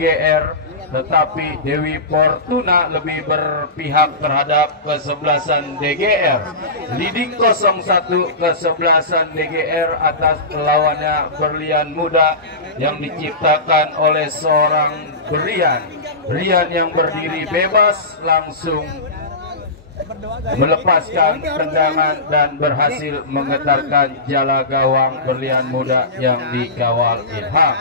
DGR, tetapi Dewi Fortuna lebih berpihak terhadap kesebelasan DGR. Leading 01 kesebelasan DGR atas lawannya Berlian Muda yang diciptakan oleh seorang Brian yang berdiri bebas langsung melepaskan tendangan dan berhasil menggetarkan jala gawang Berlian Muda yang dikawal Ilham.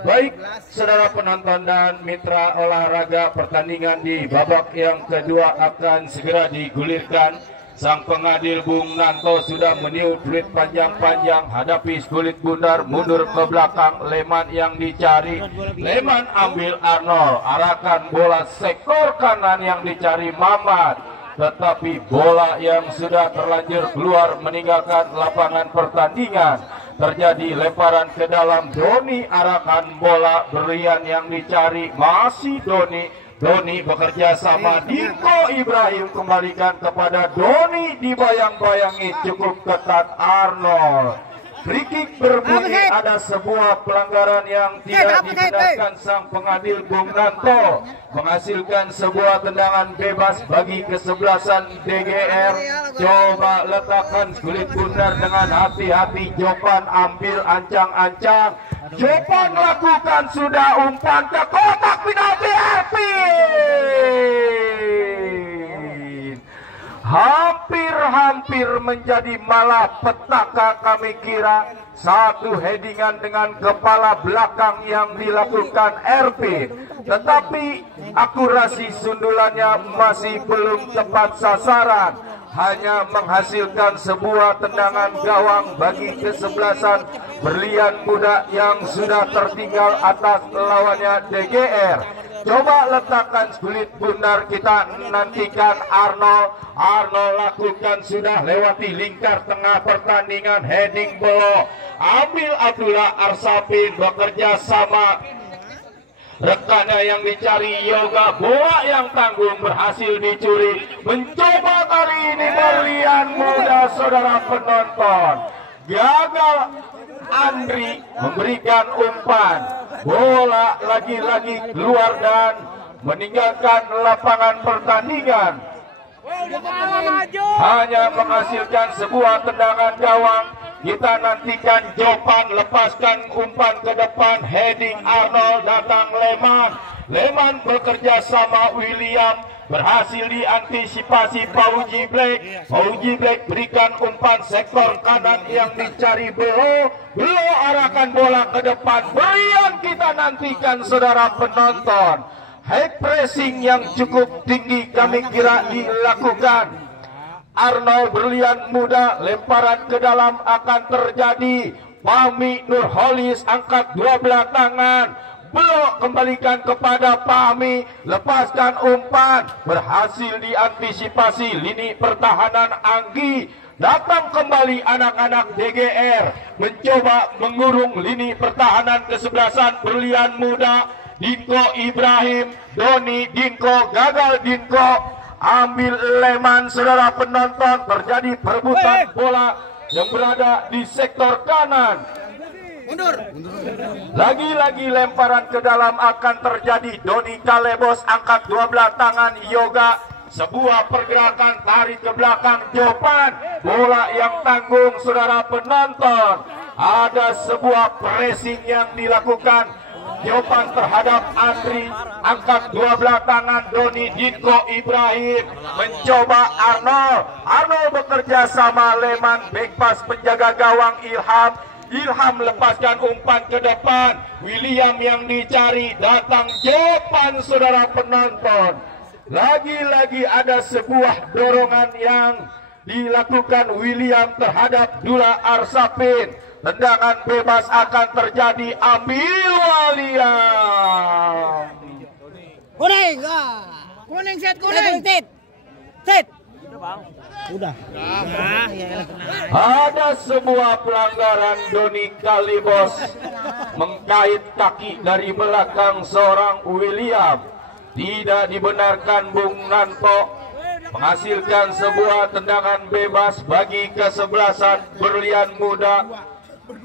Baik, saudara penonton dan mitra olahraga, pertandingan di babak yang kedua akan segera digulirkan. Sang pengadil Bung Nanto sudah meniup fluit panjang-panjang, hadapi kulit bundar, mundur ke belakang. Leman yang dicari, Leman ambil Arnold, arahkan bola sektor kanan yang dicari Mamat, tetapi bola yang sudah terlanjur keluar meninggalkan lapangan pertandingan. Terjadi lemparan ke dalam. Doni arahkan bola, Berlian yang dicari, masih Doni bekerja sama Dinko Ibrahim, kembalikan kepada Doni, dibayang-bayangi cukup ketat Arnold. Free kick berbunyi, ada sebuah pelanggaran yang tidak dibenarkan. Sang pengadil Bung Nanto menghasilkan sebuah tendangan bebas bagi kesebelasan DGR. Coba letakkan kulit bundar dengan hati-hati. Jopan ambil ancang-ancang. Jopan lakukan sudah umpan ke kotak penalti. Hampir menjadi malapetaka kami kira. Satu headingan dengan kepala belakang yang dilakukan RP, tetapi akurasi sundulannya masih belum tepat sasaran. Hanya menghasilkan sebuah tendangan gawang bagi kesebelasan Berlian Muda yang sudah tertinggal atas lawannya DGR. Coba letakkan kulit bundar, kita nantikan Arnold lakukan sudah lewati lingkar tengah pertandingan, heading bola, ambil Abdullah Arsapin bekerja sama rekannya yang dicari Yoga. Bola yang tanggung berhasil dicuri. Mencoba kali ini Berlian Muda, saudara penonton, gagal. Andri memberikan umpan, bola lagi-lagi keluar dan meninggalkan lapangan pertandingan. Hanya menghasilkan sebuah tendangan gawang. Kita nantikan Jopan lepaskan umpan ke depan, heading Arnold, datang Leman bekerja sama William, berhasil diantisipasi Pauji Black berikan umpan sektor kanan yang dicari Belo arahkan bola ke depan. Brian kita nantikan, saudara penonton, high pressing yang cukup tinggi kami kira dilakukan. Arnold Berlian Muda, lemparan ke dalam akan terjadi. Pami Nurholis angkat dua belah tangan, Belok kembalikan kepada Pami, lepaskan umpan, berhasil diantisipasi lini pertahanan Anggi. Datang kembali anak-anak DGR, mencoba mengurung lini pertahanan kesebelasan Berlian Muda. Dinko Ibrahim, Doni Dinko, gagal Dinko, ambil Leman. Saudara penonton, terjadi perebutan bola yang berada di sektor kanan. Mundur. Lagi-lagi lemparan ke dalam akan terjadi. Doni Kalebos angkat dua belah tangan Yoga. Sebuah pergerakan tarik ke belakang Jopan. Bola yang tanggung, saudara penonton. Ada sebuah pressing yang dilakukan Jopan terhadap Andri. Angkat dua belah tangan Doni Dinko Ibrahim. Mencoba Arnold bekerja sama Leman. Back pass penjaga gawang Ilham lepaskan umpan ke depan. William yang dicari, datang Jopan, saudara penonton. Lagi-lagi ada sebuah dorongan yang dilakukan William terhadap Dula Arsapin. Tendangan bebas akan terjadi, ambil William. Kuning, kuning set, kuning set. Udah. Ada sebuah pelanggaran. Doni Kalibos mengkait kaki dari belakang seorang William. Tidak dibenarkan. Bung Nanto menghasilkan sebuah tendangan bebas bagi kesebelasan Berlian Muda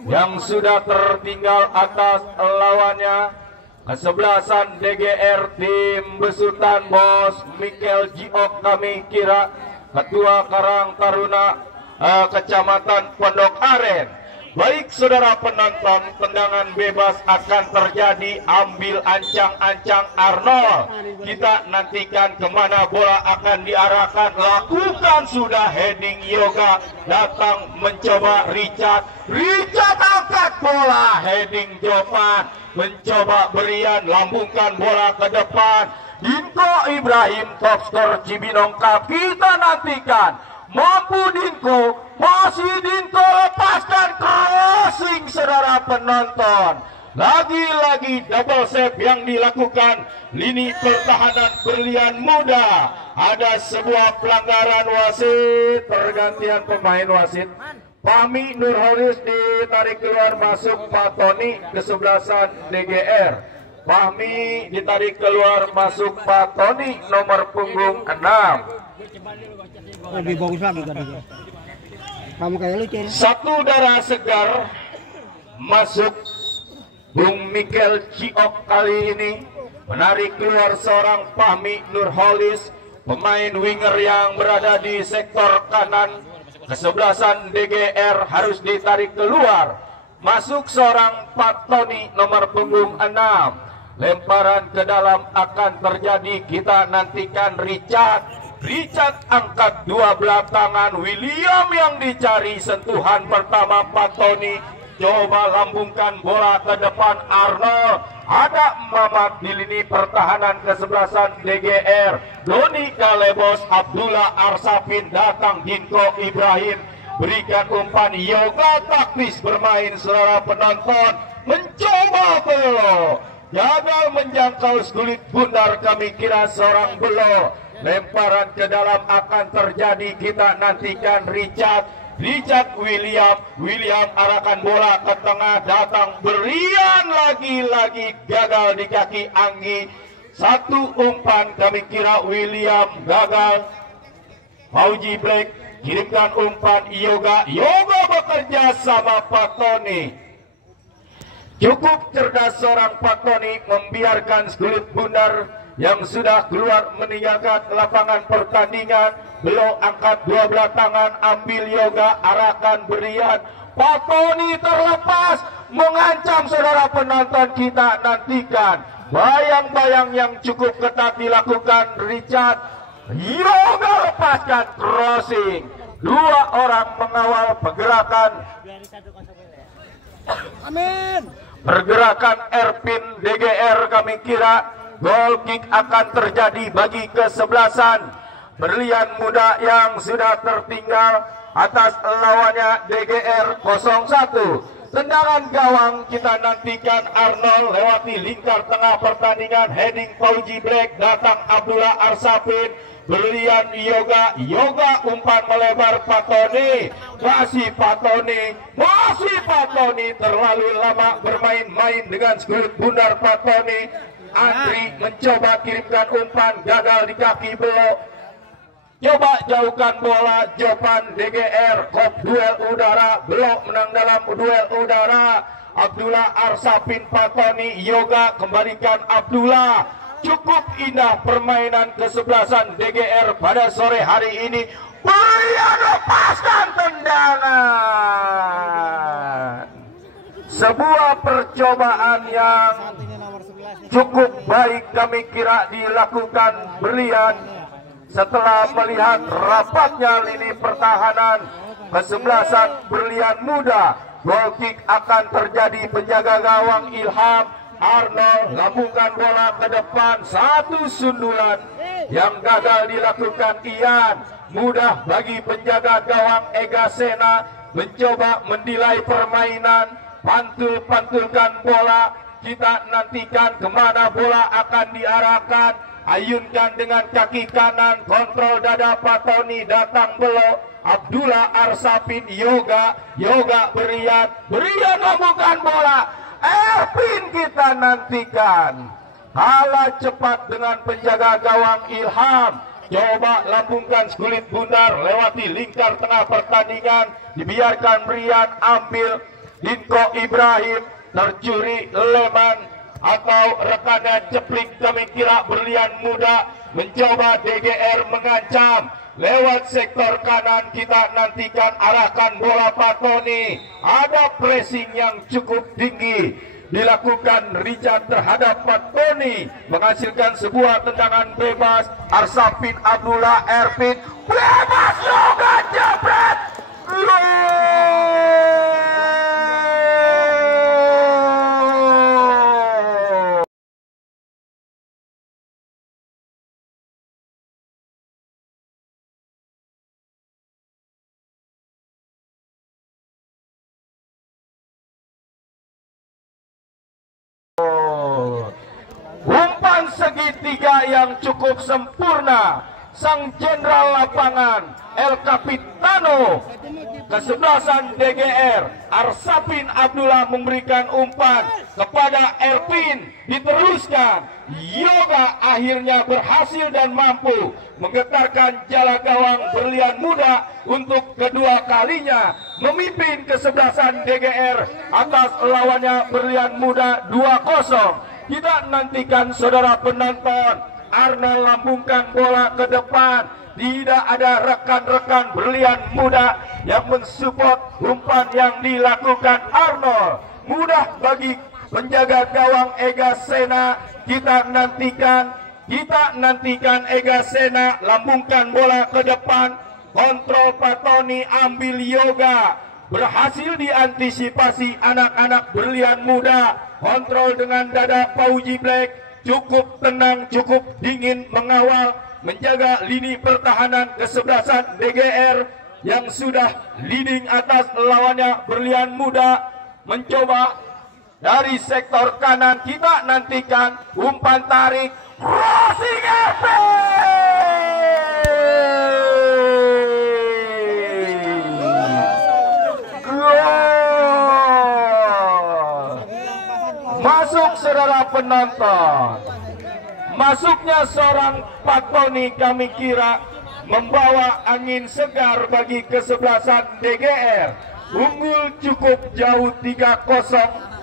yang sudah tertinggal atas lawannya. Kesebelasan DGR tim besutan Bos Mikel Jiok kami kira, Ketua Karang Taruna Kecamatan Pondok Aren. Baik saudara penonton, tendangan bebas akan terjadi, ambil ancang-ancang Arnold. Kita nantikan kemana bola akan diarahkan, lakukan sudah heading yoga, datang mencoba Richard angkat bola, heading Jopan, mencoba Berian, lambungkan bola ke depan, Dinko Ibrahim top skor Cibinong Cup. Kita nantikan mampu Dinko, masih Dinko, lepaskan crossing saudara penonton. Lagi-lagi double save yang dilakukan lini pertahanan Berlian Muda. Ada sebuah pelanggaran wasit, pergantian pemain wasit. Fahmi Nurholis ditarik keluar, masuk Pak Tony kesebelasan DGR. Fahmi ditarik keluar, masuk Pak Tony nomor punggung 6. Lebih bagus lagi katanya. Kamu kayak lu, Cen. Satu darah segar masuk Bung Mikel Jiok kali ini, menarik keluar seorang Fahmi Nurholis, pemain winger yang berada di sektor kanan kesebelasan DGR, harus ditarik keluar. Masuk seorang Pak Tony nomor punggung 6. Lemparan ke dalam akan terjadi, kita nantikan Richard angkat dua belah tangan, William yang dicari, sentuhan pertama Pak Tony, coba lambungkan bola ke depan Arnold. Ada Mamat di lini pertahanan kesebelasan DGR, Doni Kalebos, Abdullah Arsafin, datang Dinko Ibrahim, berikan umpan yoga taktis bermain saudara penonton, mencoba belo, gagal menjangkau kulit bundar, kami kira seorang belo. Lemparan ke dalam akan terjadi, kita nantikan Richard William arahkan bola ke tengah, datang Berian, lagi-lagi gagal di kaki Anggi. Satu umpan, kami kira William gagal. Fauji Black kirimkan umpan yoga bekerja sama Pak Tony. Cukup cerdas seorang Pak Tony membiarkan kulit bundar yang sudah keluar meninggalkan lapangan pertandingan. Belum angkat dua belah tangan, ambil yoga, arahkan Berian. Pak Tony terlepas, mengancam saudara penonton. Kita nantikan bayang-bayang yang cukup ketat dilakukan Richard. Yoga lepaskan crossing. Dua orang mengawal pergerakan. Amin. Pergerakan Erpin DGR, kami kira goal kick akan terjadi bagi kesebelasan Berlian Muda yang sudah tertinggal atas lawannya DGR 01. Tendangan gawang, kita nantikan Arnold lewati lingkar tengah pertandingan, heading Fauji Black, datang Abdullah Arsafin, Berlian yoga umpan melebar Pak Tony, masih Pak Tony terlalu lama bermain-main dengan kulit bundar Pak Tony. Andri mencoba kirimkan umpan, gagal di kaki belo. Coba jauhkan bola, Jopan DGR, kop duel udara, belok menang dalam duel udara. Abdullah Arsafin, Pak Tony, yoga, kembalikan Abdullah. Cukup indah permainan kesebelasan DGR pada sore hari ini. Berian lepaskan tendangan. Sebuah percobaan yang cukup baik kami kira dilakukan Berlian setelah melihat rapatnya lini pertahanan kesebelasan Berlian Muda. Goal kick akan terjadi, penjaga gawang Ilham Arnold lambungkan bola ke depan, satu sundulan yang gagal dilakukan Ian. Mudah bagi penjaga gawang Ega Sena mencoba mendilai permainan, pantulkan bola. Kita nantikan kemana bola akan diarahkan. Ayunkan dengan kaki kanan, kontrol dada Pak Tony, datang belok. Abdullah Arsafin, yoga Berian lambungkan bola. Erpin kita nantikan. Kalah cepat dengan penjaga gawang Ilham. Coba lambungkan kulit bundar, lewati lingkar tengah pertandingan. Dibiarkan Berian, ambil Dinko Ibrahim, tercuri Leman, atau rekannya Ceplik kami kira Berlian Muda mencoba DGR mengancam. Lewat sektor kanan kita nantikan arahkan bola Pak Tony. Ada pressing yang cukup tinggi dilakukan Richard terhadap Pak Tony, menghasilkan sebuah tendangan bebas. Arsapin Abdullah Erpin bebas juga jebret. Umpan segitiga yang cukup sempurna. Sang jenderal lapangan El Capitano kesebelasan DGR Arsapin Abdullah memberikan umpan kepada Erpin, diteruskan. Yoga akhirnya berhasil dan mampu menggetarkan jala gawang Berlian Muda untuk kedua kalinya memimpin kesebelasan DGR atas lawannya Berlian Muda 2-0. Kita nantikan saudara penonton, Arnold lambungkan bola ke depan. Tidak ada rekan-rekan Berlian Muda yang mensupport umpan yang dilakukan Arnold. Mudah bagi penjaga gawang Ega Sena. Kita nantikan Ega Sena lambungkan bola ke depan. Kontrol Pak Tony, ambil Yoga. Berhasil diantisipasi anak-anak Berlian Muda. Kontrol dengan dada Pauji Black. Cukup tenang, cukup dingin mengawal, menjaga lini pertahanan kesebelasan DGR yang sudah leading atas lawannya Berlian Muda. Mencoba dari sektor kanan, kita nantikan umpan tarik crossing masuk saudara penonton. Masuknya seorang Pak Tony kami kira membawa angin segar bagi kesebelasan DGR. Unggul cukup jauh 3-0.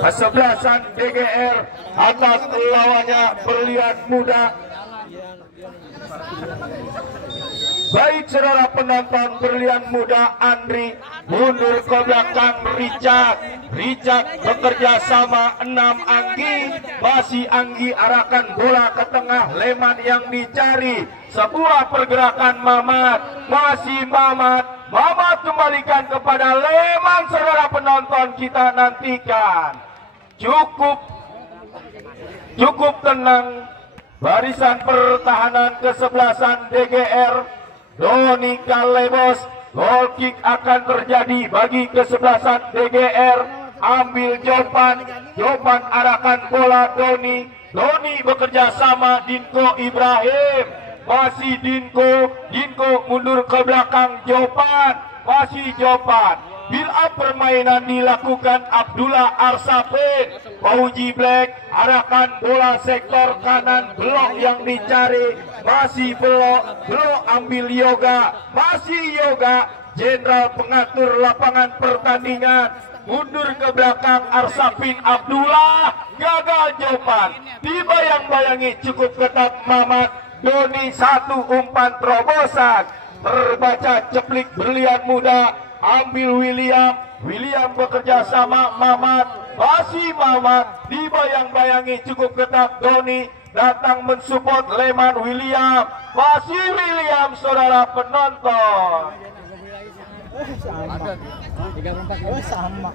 Kesebelasan DGR atas lawannya Berlian Muda. Baik saudara penonton, Berlian Muda Andri mundur ke belakang Richard bekerja sama 6 Anggi. Masih Anggi arahkan bola ke tengah, Leman yang dicari. Sebuah pergerakan Mamat, masih Mamat kembalikan kepada Leman. Saudara penonton, kita nantikan cukup tenang barisan pertahanan kesebelasan DGR. Doni Kalebos, goal kick akan terjadi bagi kesebelasan DGR. Ambil Jopan arahkan bola Doni bekerja sama Dinko Ibrahim. Masih Dinko mundur ke belakang Jopan. Masih Jopan. Build up permainan dilakukan Abdullah Arsapin. Pauji Black arahkan bola sektor kanan, blok yang dicari. Masih blok ambil Yoga. Masih Yoga, jenderal pengatur lapangan pertandingan. Mundur ke belakang Arsapin Abdullah. Gagal Jopan. Dibayang-bayangi cukup ketat Mamat. Doni satu umpan terobosan. Terbaca Ceplik Berlian Muda. Ambil William bekerja sama Mamat. Masih Mamat. Dibayang-bayangi cukup ketat Doni. Datang mensupport Leman William. Masih William saudara penonton. Sama.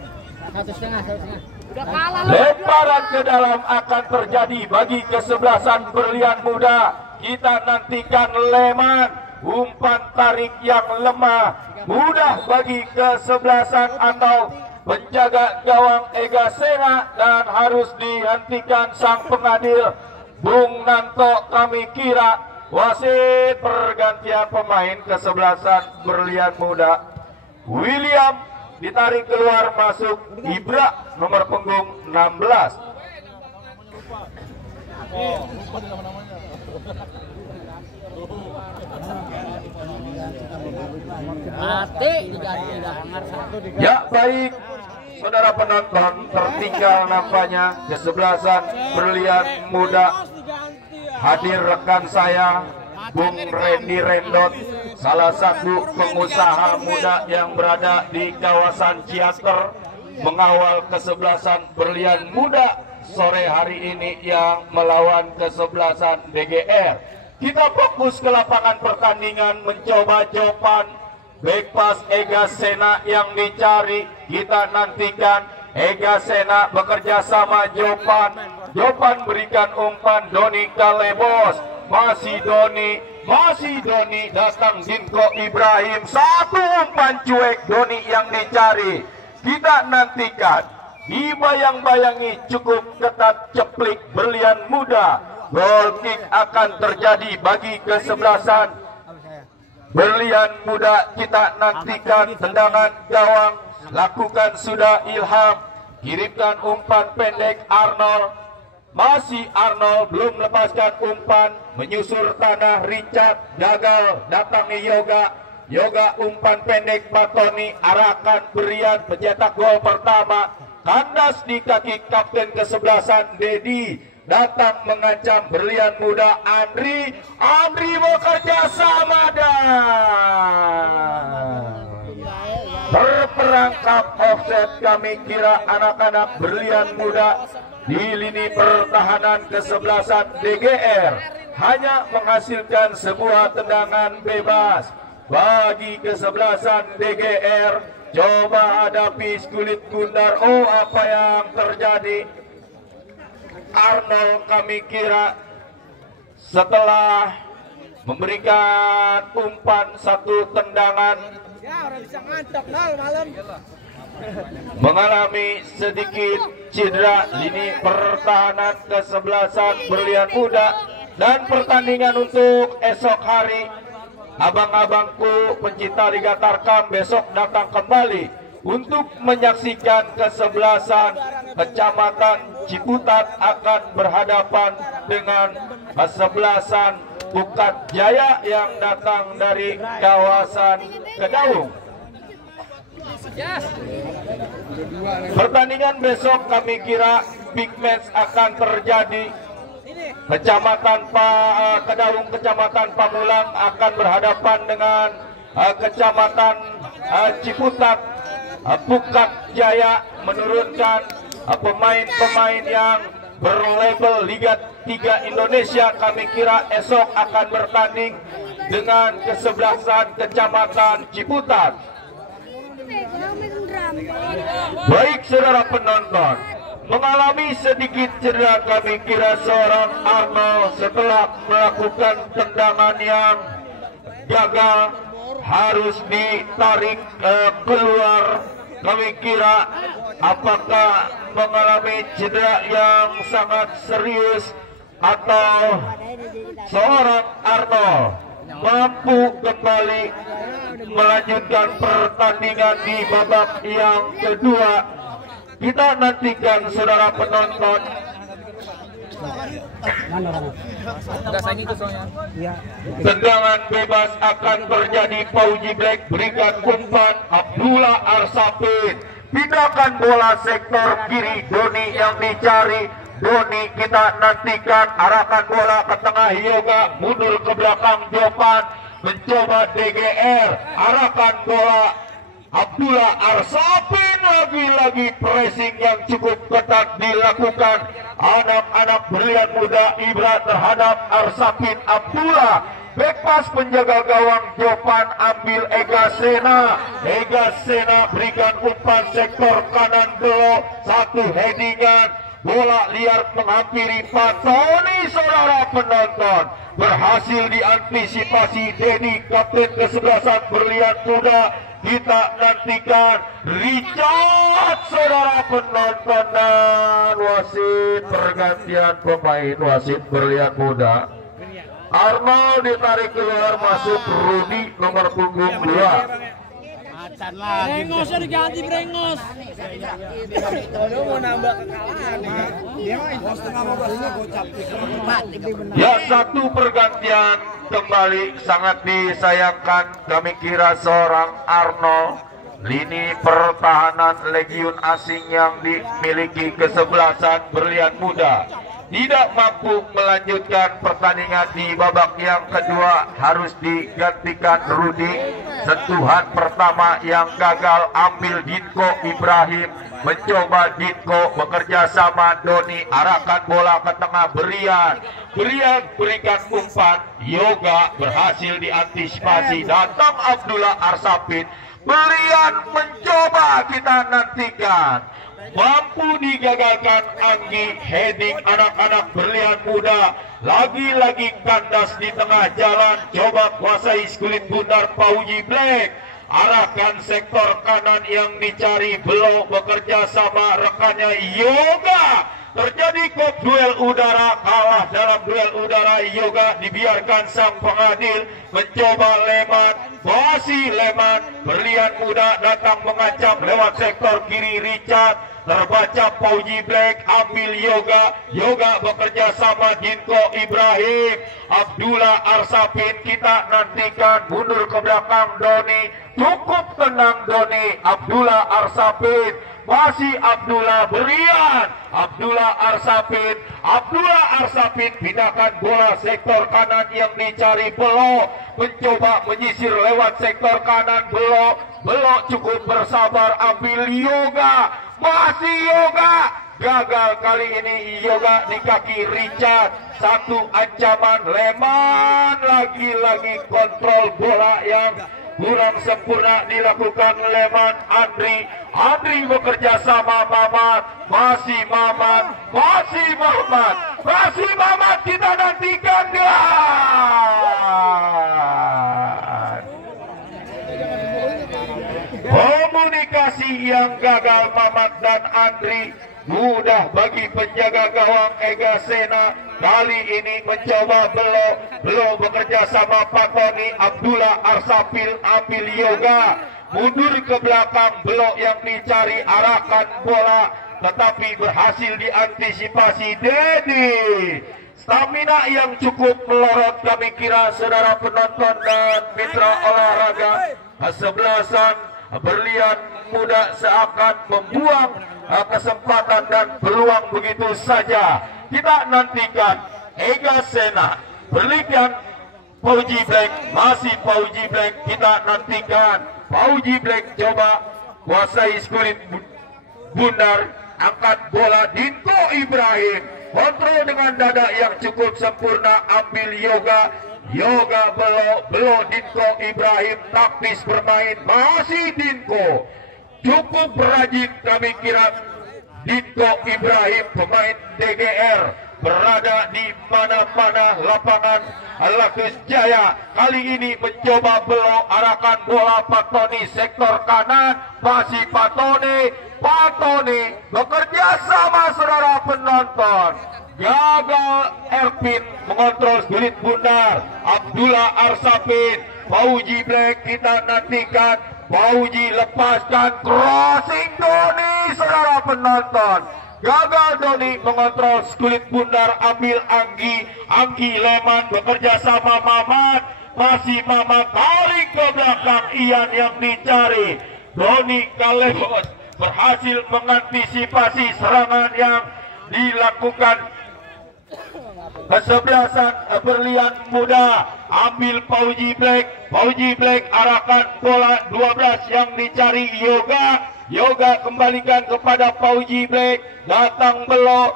1,5. Lemparan ke dalam akan terjadi bagi kesebelasan Berlian Muda. Kita nantikan Leman, umpan tarik yang lemah, mudah bagi kesebelasan atau penjaga gawang Ega Sena, dan harus dihentikan sang pengadil Bung Nanto kami kira. Wasit pergantian pemain kesebelasan Berlian Muda. William ditarik keluar, masuk Ibra nomor punggung 16. Ya baik, saudara penonton, tertinggal nampaknya kesebelasan berlian muda. Hadir rekan saya Bung Randy Rendot, salah satu pengusaha muda yang berada di kawasan Ciater, mengawal kesebelasan berlian muda sore hari ini yang melawan kesebelasan DGR. Kita fokus ke lapangan pertandingan, mencoba jopan back pass Ega Sena yang dicari. Kita nantikan Ega Sena bekerja sama Jopan. Jopan berikan umpan Doni Kalebos. Masih Doni datang Dinko Ibrahim. Satu umpan cuek Doni yang dicari. Kita nantikan. Dibayang-bayangi cukup ketat ceplik berlian muda. Goal kick akan terjadi bagi kesebelasan berlian muda. Kita nantikan tendangan gawang. Lakukan sudah Ilham. Kirimkan umpan pendek Arnold. Masih Arnold belum lepaskan umpan. Menyusur tanah Richard. Gagal. Datangi Yoga umpan pendek Batoni. Arahkan berian pencetak gol pertama. Kandas di kaki kapten kesebelasan Dedi. Datang mengancam berlian muda Andri bekerja sama dan terperangkap offset. Kami kira anak-anak berlian muda di lini pertahanan kesebelasan DGR hanya menghasilkan sebuah tendangan bebas bagi kesebelasan DGR. Coba hadapi kulit gundar. Oh, apa yang terjadi? Arnold kami kira setelah memberikan umpan satu tendangan mengalami sedikit cedera lini pertahanan kesebelasan berlian muda. Dan pertandingan untuk esok hari, abang-abangku pencinta Liga Tarkam besok datang kembali untuk menyaksikan kesebelasan Kecamatan Ciputat akan berhadapan dengan kesebelasan Pukat Jaya yang datang dari kawasan Kedaung. Pertandingan besok kami kira big match akan terjadi. Kedaung Kecamatan Pamulang akan berhadapan dengan Kecamatan Ciputat. Pukat Jaya menurunkan pemain-pemain yang berlabel Liga 3 Indonesia. Kami kira esok akan bertanding dengan kesebelasan Kecamatan Ciputat. Baik saudara penonton, mengalami sedikit cedera kami kira seorang Arnold setelah melakukan tendangan yang gagal, harus ditarik keluar. Kami kira apakah mengalami cedera yang sangat serius atau seorang Arnold mampu kembali melanjutkan pertandingan di babak yang kedua. Kita nantikan saudara penonton. Tendangan bebas akan terjadi. Pauji Black berikan umpan Abdullah Arsapin. Pindahkan bola sektor kiri Doni yang dicari. Doni kita nantikan. Arahkan bola ke tengah Yoga. Mundur ke belakang Jopan. Mencoba DGR. Arahkan bola Abdullah Arsapin. Lagi-lagi pressing yang cukup ketat dilakukan anak-anak berlian muda Ibra terhadap Arsapin Abdullah. Back pass penjaga gawang Jopan ambil Ega Sena. Ega Sena berikan umpan sektor kanan belok. Satu headingan. Bola liar menghampiri Patoni. Saudara penonton, berhasil diantisipasi Dedi, kapten kesebelasan berlian muda. Kita nantikan Richard, saudara penonton, dan wasit pergantian pemain wasit berlian muda. Arnold ditarik keluar, masuk Rudi nomor punggung 2. Brengos diganti Brengos. Mau nambah kekalahan. Ya, satu pergantian kembali sangat disayangkan. Kami kira seorang Arnold, lini pertahanan Legiun asing yang dimiliki kesebelasan Berlian Muda, tidak mampu melanjutkan pertandingan di babak yang kedua, harus digantikan Rudi. Sentuhan pertama yang gagal ambil Dinko Ibrahim, mencoba Dinko bekerja sama Doni, arahkan bola ke tengah Berlian berikan umpan, Yoga berhasil diantisipasi, datang Abdullah Arsapin. Berlian mencoba, kita nantikan, mampu digagalkan Anggi, heading anak-anak Berlian Muda, lagi-lagi kandas di tengah jalan, coba kuasai kulit bundar Pauji Black, arahkan sektor kanan yang dicari, belum bekerja sama rekannya Yoga, terjadi kop duel udara, kalah dalam duel udara Yoga, dibiarkan sang pengadil, mencoba Leman, masih Leman, Berlian Muda datang mengancam lewat sektor kiri Richard, terbaca Pauji Black, ambil Yoga bekerja sama Dinko Ibrahim, Abdullah Arsapin, kita nantikan, mundur ke belakang Doni, cukup tenang Doni, Abdullah Arsapin, masih Abdullah, Berlian, Abdullah Arsapin pindahkan bola sektor kanan yang dicari Belo, mencoba menyisir lewat sektor kanan Belo cukup bersabar, ambil Yoga, masih Yoga, gagal kali ini Yoga di kaki Richard, satu ancaman Leman, lagi-lagi kontrol bola yang kurang sempurna dilakukan Leman. Andri bekerja sama Mamat, masih Mamat, kita nantikan dia. Komunikasi yang gagal Mamat dan Andri, mudah bagi penjaga gawang Ega Sena. Kali ini mencoba Belo bekerja sama Patoni, Abdullah Arsapil ambil Yoga, mundur ke belakang Belo yang dicari, arahkan bola tetapi berhasil diantisipasi Dedi. Stamina yang cukup melorot, kami kira saudara penonton dan mitra olahraga. Kesebelasan Berlian Muda seakan membuang kesempatan dan peluang begitu saja. Kita nantikan Ega Sena berikan Pauji Black, masih Pauji Black, kita nantikan Pauji Black coba kuasai kulit bundar, angkat bola Dinko Ibrahim, kontrol dengan dada yang cukup sempurna, ambil Yoga Belo Dinko Ibrahim taktis bermain, masih Dinko cukup rajin, kami kira Dinko Ibrahim pemain DGR berada di mana-mana lapangan Lakus Jaya. Kali ini mencoba Belo, arahkan bola Patoni sektor kanan, masih Patoni bekerja sama saudara penonton, gagal Erpin mengontrol kulit bundar, Abdullah Arsapin, Pauji Black, kita nantikan Pauji lepaskan crossing Doni, saudara penonton, gagal Doni mengontrol kulit bundar, ambil Anggi Leman bekerja sama Mamat, masih Mamat, tarik ke belakang Ian yang dicari, Doni Kalebos berhasil mengantisipasi serangan yang dilakukan kesebelasan Berlian Muda, ambil Pauji Black arahkan bola 12 yang dicari Yoga kembalikan kepada Pauji Black, datang Belo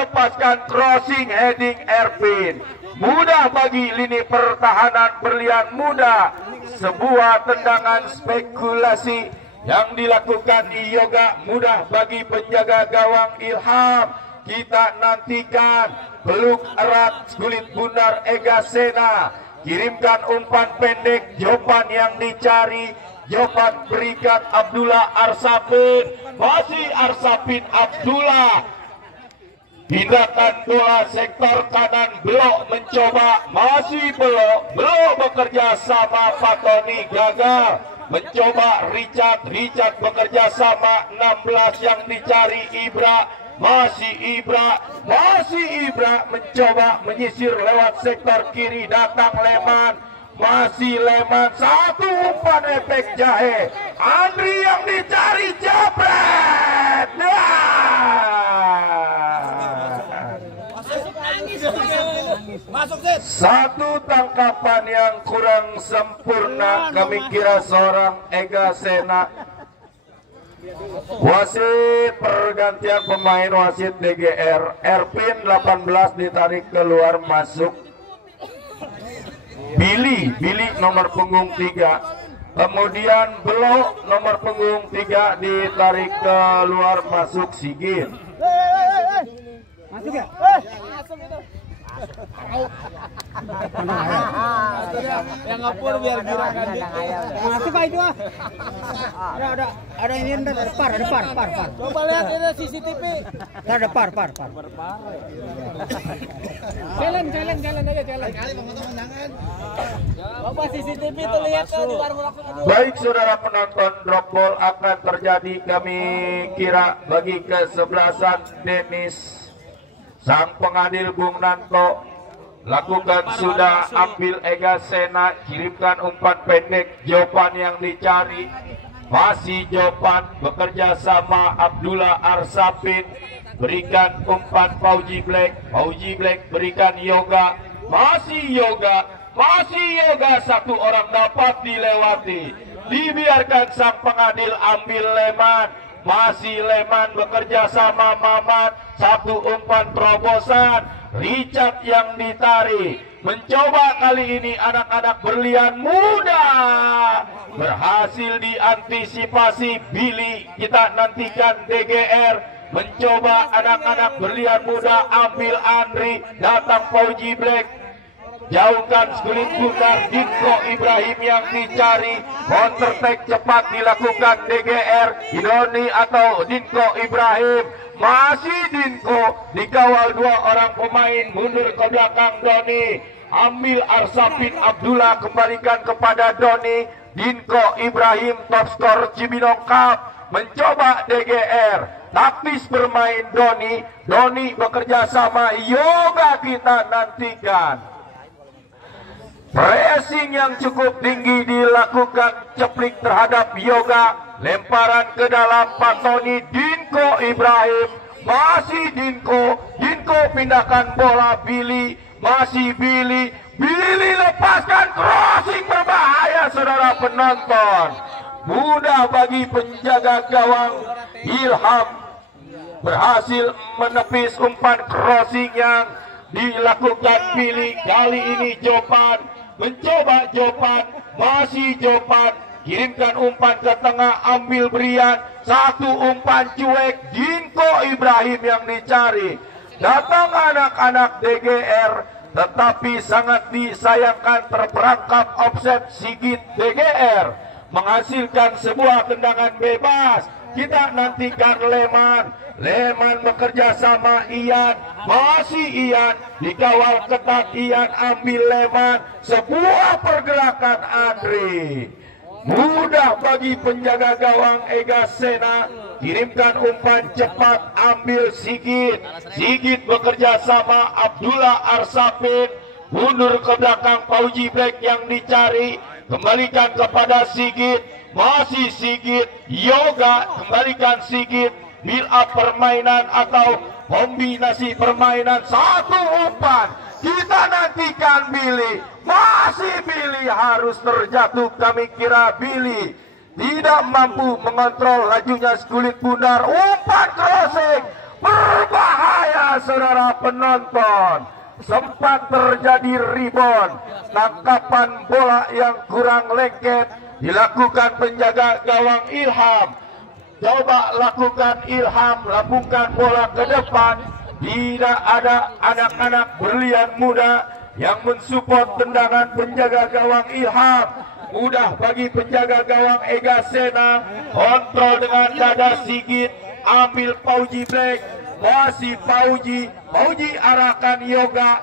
lepaskan crossing, heading Erpin, mudah bagi lini pertahanan Berlian Muda, sebuah tendangan spekulasi yang dilakukan Yoga, mudah bagi penjaga gawang Ilham. Kita nantikan peluk erat kulit bundar Ega Sena, kirimkan umpan pendek, jawaban yang dicari, jawaban berikan Abdullah Arsapin, masih Arsapin Abdullah, pindahkan bola sektor kanan, Belo mencoba, masih Belo bekerja sama Patoni, gagal mencoba Richard bekerja sama 16 yang dicari Ibra, masih Ibra mencoba menyisir lewat sektor kiri, datang Leman, masih Leman, satu umpan efek jahe, Andri yang dicari, jepret. Satu tangkapan yang kurang sempurna, kami kira seorang Ega Sena. Wasit pergantian pemain, wasit DGR. Erpin 18 ditarik keluar masuk. Billy nomor punggung 3. Kemudian Belo nomor punggung 3 ditarik keluar masuk Sigit. Masuk ya? Yang ngapur biar gerakan Masuk itu ah. Ada ini ada par. Coba lihat ini CCTV. Ada par. Jalan aja. Bapak CCTV itu lihat di warung lapangan. Baik saudara penonton, drop ball akan terjadi, kami kira bagi kesebelasan Dennis. Sang pengadil Bung Nanto lakukan sudah, ambil Ega Sena, kirimkan umpan pendek, Jopan yang dicari, masih Jopan bekerja sama Abdullah Arsapin, berikan umpan Fauji Black berikan Yoga, masih Yoga, satu orang dapat dilewati, dibiarkan sang pengadil ambil Leman, masih Leman bekerja sama Mamat, satu umpan terobosan, Richard yang ditarik, mencoba kali ini anak-anak berlian muda, berhasil diantisipasi Billy. Kita nantikan DGR, mencoba anak-anak berlian muda, ambil Andri, datang Fauji Black, jauhkan skulit putar, Dinko Ibrahim yang dicari, counter attack cepat dilakukan DGR, Doni atau Dinko Ibrahim, masih Dinko, dikawal 2 orang pemain, mundur ke belakang Doni, ambil Arsapin Abdullah, kembalikan kepada Doni, Dinko Ibrahim top skor Cibinong Cup, mencoba DGR, taktis bermain Doni bekerja sama Yoga, kita nantikan. Pressing yang cukup tinggi dilakukan, ceplik terhadap Yoga, lemparan ke dalam Patoni, Dinko Ibrahim, masih Dinko pindahkan bola Billy, masih Billy lepaskan, crossing berbahaya saudara penonton, mudah bagi penjaga gawang Ilham, berhasil menepis umpan crossing yang dilakukan Billy, kali ini Jopan, mencoba Jopan, masih Jopan, kirimkan umpan ke tengah, ambil Brian, satu umpan cuek, Dinko Ibrahim yang dicari, datang anak-anak DGR, tetapi sangat disayangkan terperangkap offset Sigit DGR, menghasilkan sebuah tendangan bebas. Kita nantikan Leman bekerja sama Ian, masih Ian, dikawal ketat Ian, ambil Leman, sebuah pergerakan Andri, mudah bagi penjaga gawang Ega Sena, kirimkan umpan cepat, ambil Sigit bekerja sama Abdullah Arsapin, mundur ke belakang Fauji Black yang dicari, kembalikan kepada Sigit, masih Sigit, Yoga, kembalikan Sigit, build up permainan atau kombinasi permainan, satu umpan, kita nantikan Billy, masih Billy harus terjatuh, kami kira Billy tidak mampu mengontrol lajunya skulit bundar, umpan crossing berbahaya saudara penonton, sempat terjadi rebound, tangkapan bola yang kurang lengket dilakukan penjaga gawang Ilham, coba lakukan Ilham, lambungkan bola ke depan, tidak ada anak-anak berlian muda yang mensupport tendangan penjaga gawang Ilham, mudah bagi penjaga gawang Ega Sena, kontrol dengan dada Sigit, ambil Fauji Black, masih Fauji arahkan Yoga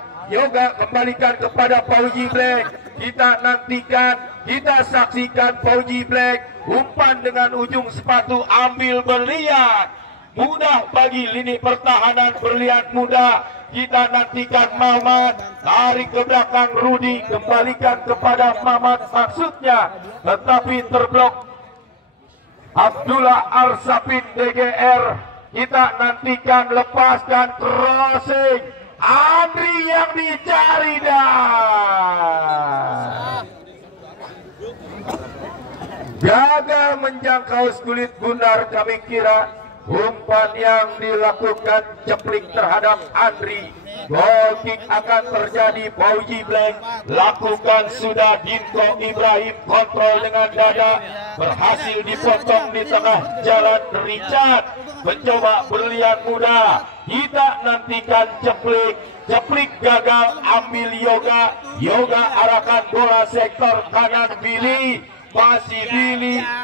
kembalikan kepada Fauji Black, kita nantikan kita saksikan Fauji Black umpan dengan ujung sepatu ambil berlian. Mudah bagi lini pertahanan berlian muda. Kita nantikan Mamat, tarik ke belakang Rudi, kembalikan kepada Mamat maksudnya, tetapi terblok Abdullah Arsapin DGR. Kita nantikan lepaskan crossing Andri yang dicari dah. Gagal menjangkau kulit Gundar. Kami kira umpan yang dilakukan ceplik terhadap Andri. Goal kick akan terjadi. Fauji Black lakukan sudah. Dinko Ibrahim kontrol dengan dada, berhasil dipotong di tengah jalan. Richard mencoba berlian muda. Kita nantikan ceplik. Ceplik gagal, ambil Yoga. Yoga arahkan bola sektor kanan Billy. Masih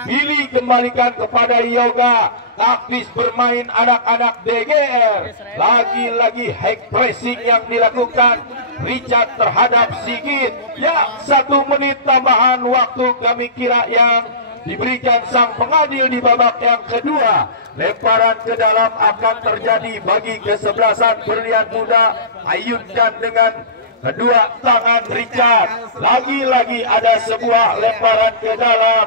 Billy kembalikan kepada Yoga. Taktis bermain anak-anak DGR. Lagi-lagi high pressing yang dilakukan Richard terhadap Sigit. Ya, 1 menit tambahan waktu kami kira yang diberikan sang pengadil di babak yang kedua. Lemparan ke dalam akan terjadi bagi kesebelasan berlian muda. Ayunkan dengan kedua tangan Richard. Lagi-lagi ada sebuah lemparan ke dalam.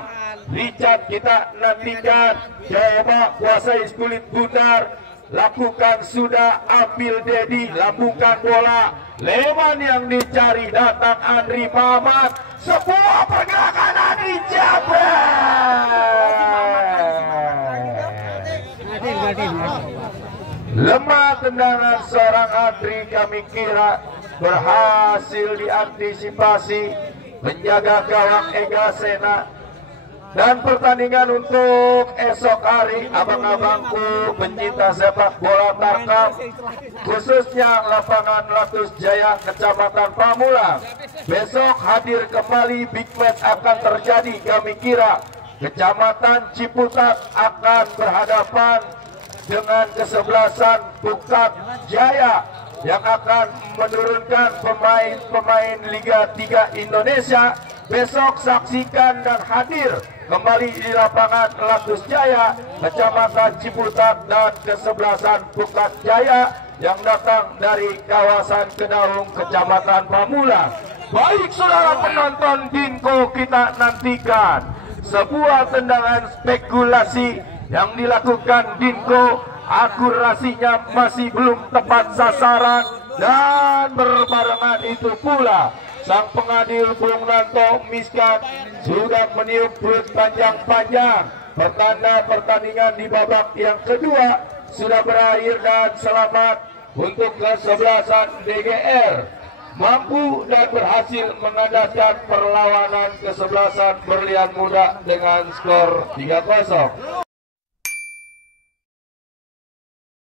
Richard kita nantikan. Coba kuasai kulit Gundar. Lakukan sudah, ambil Dedi, lambungkan bola. Leman yang dicari, datang Andri Mamat. Sebuah pergerakan Andri lemah tendangan seorang Andri. Kami kira berhasil diantisipasi menjaga gawang Ega Sena. Dan pertandingan untuk esok hari, abang-abangku pencinta sepak bola Tarkam, khususnya lapangan Latus Jaya Kecamatan Pamulang, besok hadir kembali. Big match akan terjadi. Kami kira Kecamatan Ciputat akan berhadapan dengan kesebelasan Pukat Jaya yang akan menurunkan pemain-pemain Liga 3 Indonesia. Besok saksikan dan hadir kembali di lapangan Latus Jaya, Kecamatan Ciputat dan kesebelasan Pukat Jaya yang datang dari kawasan Kedaung, Kecamatan Pamulang. Baik saudara penonton Dinko, kita nantikan sebuah tendangan spekulasi yang dilakukan Dinko. Akurasinya masih belum tepat sasaran, dan berbarengan itu pula sang pengadil Bung Nanto Miskan sudah meniup peluit panjang-panjang. Pertanda pertandingan di babak yang kedua sudah berakhir dan selamat untuk kesebelasan DGR. Mampu dan berhasil mengandaskan perlawanan kesebelasan berlian muda dengan skor 3-0.